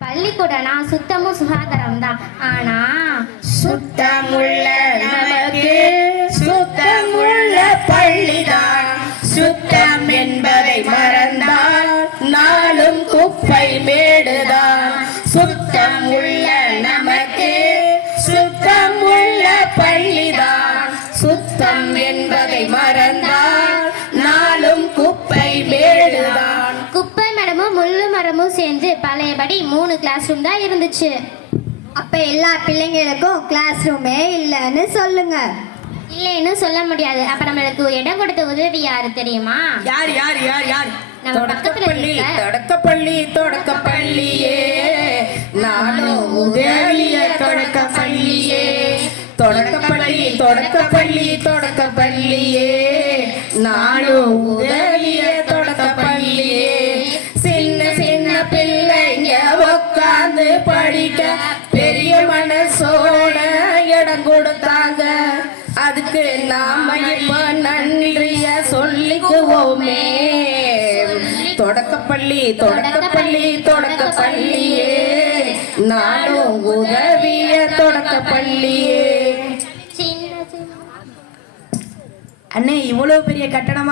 பள்ளிக்கூடனா சுத்தமும் சுகாதாரம் தான். ஆனா சுத்தமுள்ள நமக்கு சுத்தமுள்ள பள்ளிதான். சுத்தம் என்பதை மறந்தால் நாளும் குப்பை மேடுதான். சுத்தம் உள்ள நமக்கு சுத்தமுள்ள பள்ளிதான். சுத்தம் என்பதை மறந்தால் நாளும் குப்பை மேடுதான். குப்பை மரமும் முள்ளு மரமும் சேர்ந்து பழையபடி 3 கிளாஸ் ரூம் தான் இருந்துச்சு. அப்ப எல்லா பிள்ளைங்களுக்கும் கிளாஸ் ரூமே இல்லைன்னு சொல்லுங்க. இல்லைன்னு சொல்ல முடியாது. அப்ப நம்மளுக்கு இடம் கொடுத்த உதவி யாரு தெரியுமா? யார் யார் யார் யார்? நம்ம பக்கத்துல இருக்க தொடக்கப்பள்ளியே நானும் உதவிய தொடக்கப்பள்ளியே. தொடக்கப்பள்ளியே நானும் உதவிய தொடக்கப்பள்ளியே. சின்ன சின்ன பிள்ளைங்க உட்கார்ந்து படிக்க பெரிய மனசோட இடம் கொடுத்தாங்க. அதுக்கு நாம இப்ப நன்றிய சொல்லிக்குவோமே. தொடக்கப்பள்ளியே நானும் உதவிய தொடக்கப்பள்ளியே. சின்ன சின்ன அண்ணே, இவ்வளவு பெரிய கட்டணமா